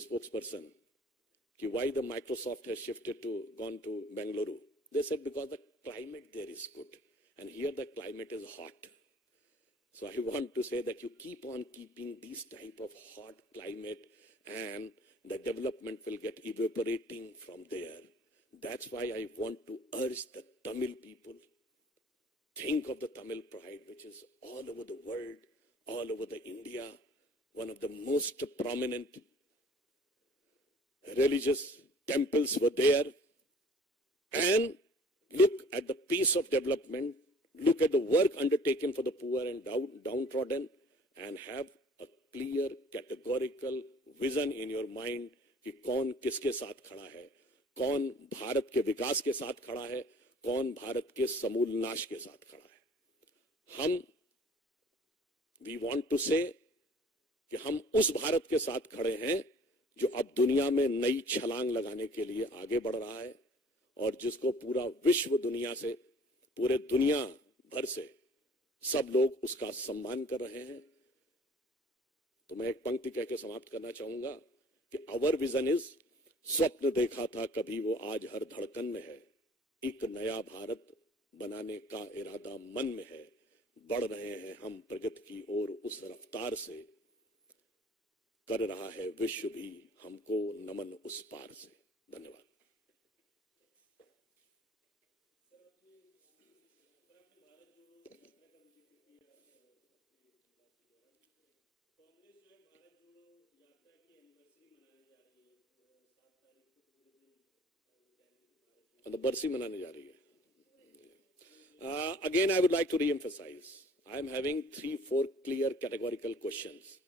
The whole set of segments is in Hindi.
spokesperson कि why the Microsoft has gone to Bengaluru. They said because the climate there is good and here the climate is hot. So I want to say that you keep on keeping these type of hot climate and the development will get evaporating from there. That's why I want to urge the Tamil people, think of the Tamil pride, which is all over the world, all over the India, one of the most prominent religious temples were there. And look at the pace of development, look at the work undertaken for the poor and downtrodden, and have a clear, categorical vision in your mind कि कौन किसके साथ खड़ा है, कौन भारत के विकास के साथ खड़ा है, कौन भारत के समूल नाश के साथ खड़ा है. हम we want to say कि हम उस भारत के साथ खड़े हैं जो अब दुनिया में नई छलांग लगाने के लिए आगे बढ़ रहा है और जिसको पूरा विश्व दुनिया से, पूरे दुनिया भर से सब लोग उसका सम्मान कर रहे हैं. तो मैं एक पंक्ति कह के समाप्त करना चाहूंगा कि आवर विजन इज, स्वप्न देखा था कभी वो आज हर धड़कन में है, एक नया भारत बनाने का इरादा मन में है, बढ़ रहे हैं हम प्रगति की ओर उस रफ्तार से, कर रहा है विश्व भी हमको नमन उस पार से. धन्यवाद. बरसी मनाने जा रही है. Again, I would like to re-emphasize. I am having 3-4 clear categorical questions.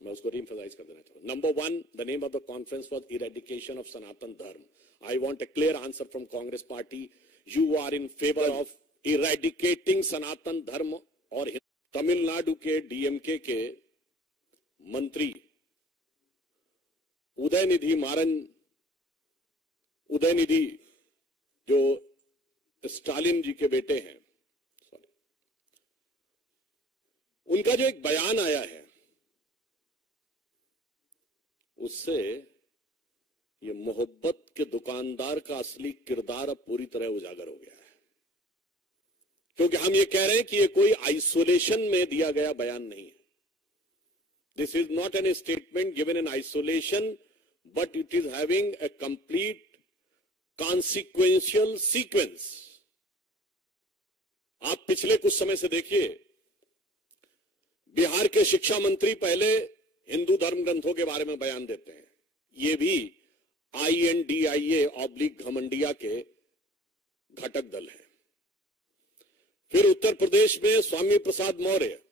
मैं उसको re-emphasize कर देना चाहूँ. Number 1, the name of the conference was Eradication of Sanatan Dharma. I want a clear answer from Congress Party. You are in favor of eradicating Sanatan Dharma और तमिलनाडु के DMK के मंत्री उदयनिधि जो स्टालिन जी के बेटे हैं, उनका जो एक बयान आया है उससे ये मोहब्बत के दुकानदार का असली किरदार अब पूरी तरह उजागर हो गया है. क्योंकि हम ये कह रहे हैं कि ये कोई आइसोलेशन में दिया गया बयान नहीं है. This is not an statement given in isolation, but it is having a complete consequential sequence. आप पिछले कुछ समय से देखिए, बिहार के शिक्षा मंत्री पहले हिंदू धर्म ग्रंथों के बारे में बयान देते हैं, ये भी INDIA/घमंडिया के घटक दल है. फिर उत्तर प्रदेश में स्वामी प्रसाद मौर्य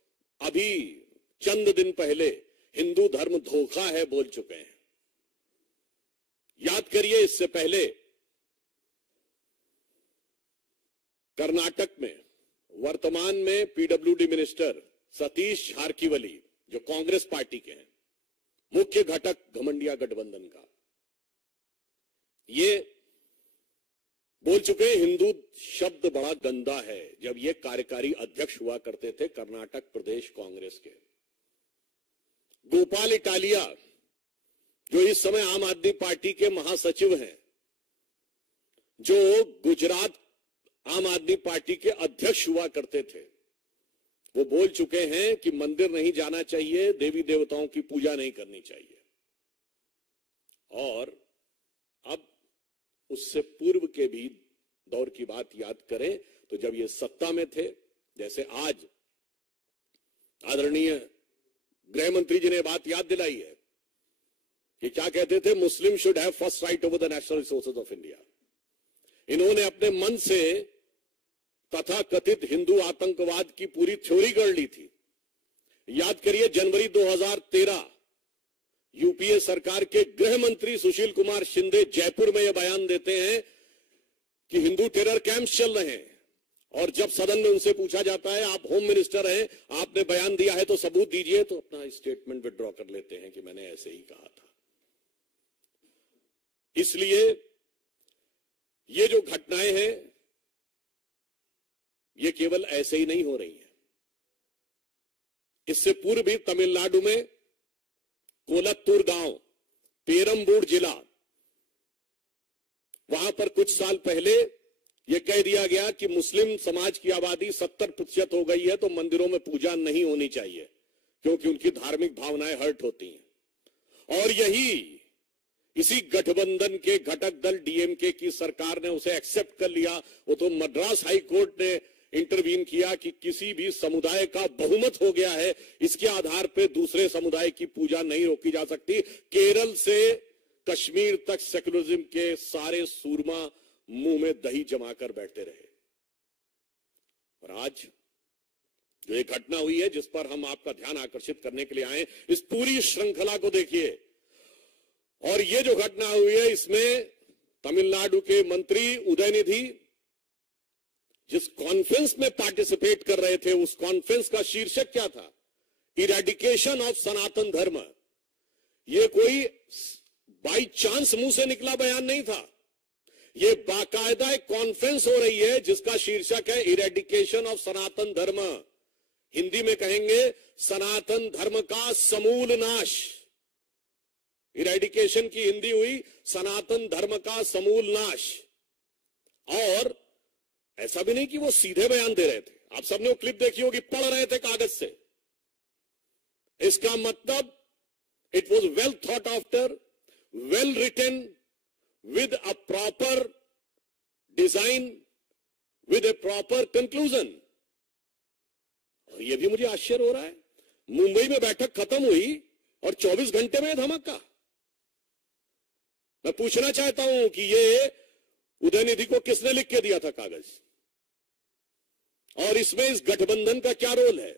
अभी चंद दिन पहले हिंदू धर्म धोखा है बोल चुके हैं. याद करिए, इससे पहले कर्नाटक में वर्तमान में PWD मिनिस्टर सतीश झारकीवली, जो कांग्रेस पार्टी के हैं, मुख्य घटक घमंडिया गठबंधन का, ये बोल चुके हैं हिंदू शब्द बड़ा गंदा है. जब ये कार्यकारी अध्यक्ष हुआ करते थे कर्नाटक प्रदेश कांग्रेस के. गोपाल इटालिया, जो इस समय आम आदमी पार्टी के महासचिव हैं, जो गुजरात आम आदमी पार्टी के अध्यक्ष हुआ करते थे, वो बोल चुके हैं कि मंदिर नहीं जाना चाहिए, देवी देवताओं की पूजा नहीं करनी चाहिए. और अब उससे पूर्व के भी दौर की बात याद करें तो जब ये सत्ता में थे, जैसे आज आदरणीय गृह मंत्री जी ने बात याद दिलाई है कि क्या कहते थे, मुस्लिम should have first right over the national resources of India. इन्होंने अपने मन से तथा कथित हिंदू आतंकवाद की पूरी थ्योरी गढ़ ली थी. याद करिए, जनवरी 2013 यूपीए सरकार के गृह मंत्री सुशील कुमार शिंदे जयपुर में यह बयान देते हैं कि हिंदू टेरर कैंप्स चल रहे हैं. और जब सदन में उनसे पूछा जाता है, आप होम मिनिस्टर हैं, आपने बयान दिया है तो सबूत दीजिए, तो अपना स्टेटमेंट विड्रॉ कर लेते हैं कि मैंने ऐसे ही कहा था. इसलिए ये जो घटनाएं हैं ये केवल ऐसे ही नहीं हो रही हैं. इससे पूर्व भी तमिलनाडु में कोलत्तूर गांव पेरम्बूर जिला, वहां पर कुछ साल पहले यह कह दिया गया कि मुस्लिम समाज की आबादी 70% हो गई है तो मंदिरों में पूजा नहीं होनी चाहिए क्योंकि उनकी धार्मिक भावनाएं हर्ट होती हैं। और इसी गठबंधन के घटक दल डीएमके की सरकार ने उसे एक्सेप्ट कर लिया। वो तो मद्रास हाई कोर्ट ने इंटरवीन किया कि किसी भी समुदाय का बहुमत हो गया है, इसके आधार पर दूसरे समुदाय की पूजा नहीं रोकी जा सकती। केरल से कश्मीर तक सेकुलरिज्म के सारे सूरमा मुंह में दही जमाकर बैठे रहे। और आज जो एक घटना हुई है जिस पर हम आपका ध्यान आकर्षित करने के लिए आए, इस पूरी श्रृंखला को देखिए। और ये जो घटना हुई है इसमें तमिलनाडु के मंत्री उदयनिधि जिस कॉन्फ्रेंस में पार्टिसिपेट कर रहे थे, उस कॉन्फ्रेंस का शीर्षक क्या था? इरेडिकेशन ऑफ सनातन धर्म। ये कोई बाई चांस मुंह से निकला बयान नहीं था, ये बाकायदा एक कॉन्फ्रेंस हो रही है जिसका शीर्षक है इरेडिकेशन ऑफ सनातन धर्म। हिंदी में कहेंगे सनातन धर्म का समूल नाश। इरेडिकेशन की हिंदी हुई सनातन धर्म का समूल नाश। और ऐसा भी नहीं कि वो सीधे बयान दे रहे थे, आप सबने वो क्लिप देखी होगी, पढ़ रहे थे कागज से। इसका मतलब it was well thought after, well written, with a proper design, with a proper conclusion। और यह भी मुझे आश्चर्य हो रहा है, मुंबई में बैठक खत्म हुई और 24 घंटे में धमाका। मैं पूछना चाहता हूं कि ये उदयनिधि को किसने लिख के दिया था कागज, और इसमें इस गठबंधन का क्या रोल है?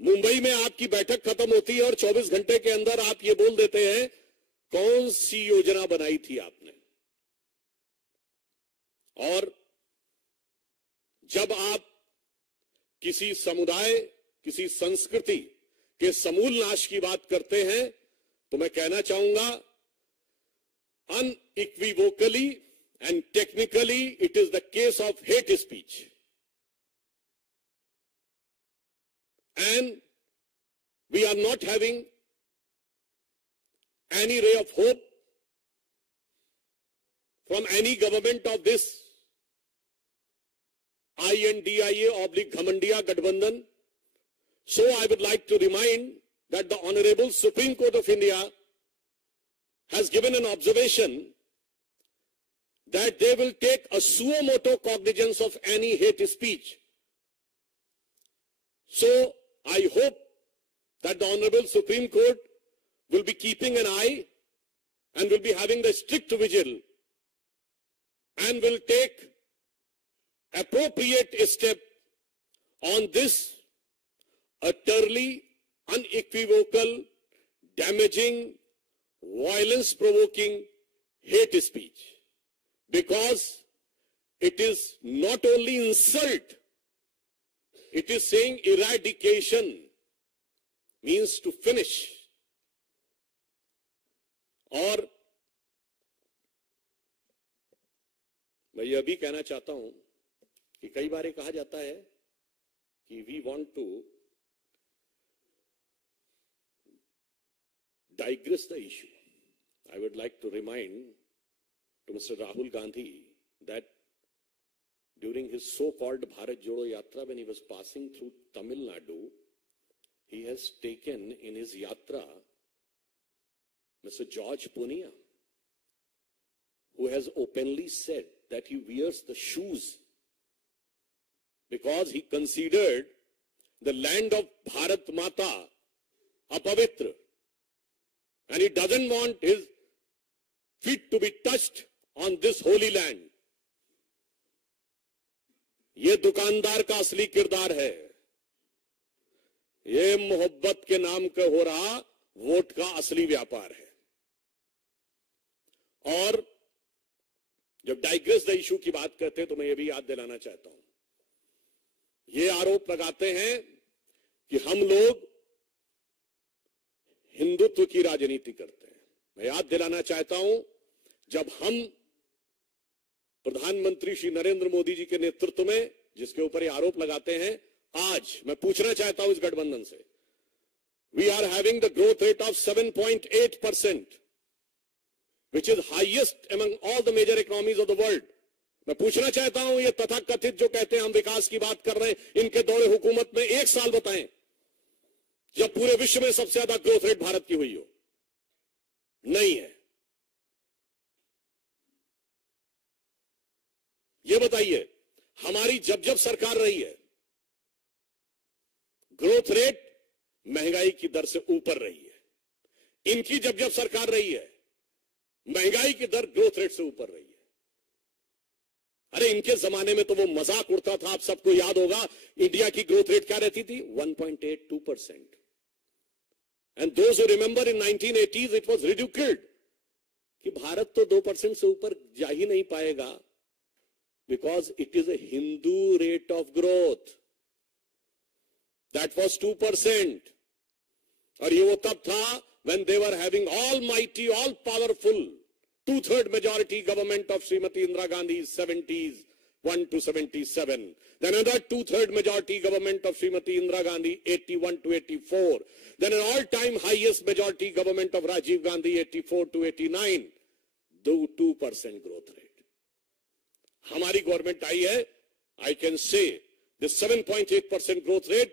मुंबई में आपकी बैठक खत्म होती है और 24 घंटे के अंदर आप ये बोल देते हैं कौन सी योजना बनाई थी आपने। और जब आप किसी समुदाय, किसी संस्कृति के समूल नाश की बात करते हैं तो मैं कहना चाहूंगा unequivocally and technically it is the case of hate speech. And we are not having any ray of hope from any government of this INDIA/Ghamandiya Gadbandhan. So I would like to remind that the Honorable Supreme Court of India has given an observation that they will take a suo motu cognizance of any hate speech. So I hope that the Honorable Supreme Court will be keeping an eye and will be having the strict vigil and will take appropriate step on this utterly unequivocal, damaging, violence-provoking hate speech, because it is not only insult, it is saying eradication means to finish। और मैं यह भी कहना चाहता हूं कि कई बार कहा जाता है कि we want to digress the issue. I would like to remind to Mr. Rahul Gandhi that during his so-called Bharat Jodo Yatra, when he was passing through Tamil Nadu, he has taken in his yatra Mr. George Punia, who has openly said that he wears the shoes because he considered the land of Bharat Mata apavitra, and he doesn't want his feet to be touched on this holy land. ये दुकानदार का असली किरदार है, ये मोहब्बत के नाम का हो रहा वोट का असली व्यापार है। और जब डाइग्रेस द इशू की बात करते हैं तो मैं ये भी याद दिलाना चाहता हूं, ये आरोप लगाते हैं कि हम लोग हिंदुत्व की राजनीति करते हैं। मैं याद दिलाना चाहता हूं, जब हम प्रधानमंत्री श्री नरेंद्र मोदी जी के नेतृत्व में जिसके ऊपर ये आरोप लगाते हैं, आज मैं पूछना चाहता हूं इस गठबंधन से, we are having the growth rate of 7.8%, which is highest among all the major economies of the world. मैं पूछना चाहता हूं, ये तथाकथित जो कहते हैं हम विकास की बात कर रहे हैं, इनके दौरे हुकूमत में एक साल बताएं जब पूरे विश्व में सबसे ज्यादा ग्रोथ रेट भारत की हुई हो। नहीं है। ये बताइए, हमारी जब जब सरकार रही है, ग्रोथ रेट महंगाई की दर से ऊपर रही है। इनकी जब जब सरकार रही है, महंगाई की दर ग्रोथ रेट से ऊपर रही है। अरे इनके जमाने में तो वो मजाक उड़ता था, आप सबको याद होगा, इंडिया की ग्रोथ रेट क्या रहती थी? 1.82%। And those who remember in 1980s it was reduced कि भारत तो 2% से ऊपर जा ही नहीं पाएगा, because it is a Hindu rate of growth. That was 2%. और ये वो तब था when they were having almighty, all powerful, 2/3 majority government of Srimati Indira Gandhi's 70s, 1 to 77. Then another 2/3 majority government of Srimati Indira Gandhi, 81 to 84. Then an all-time highest majority government of Rajiv Gandhi, 84 to 89. 2% growth rate. हमारी गवर्नमेंट आई है, I can say the 7.8% growth rate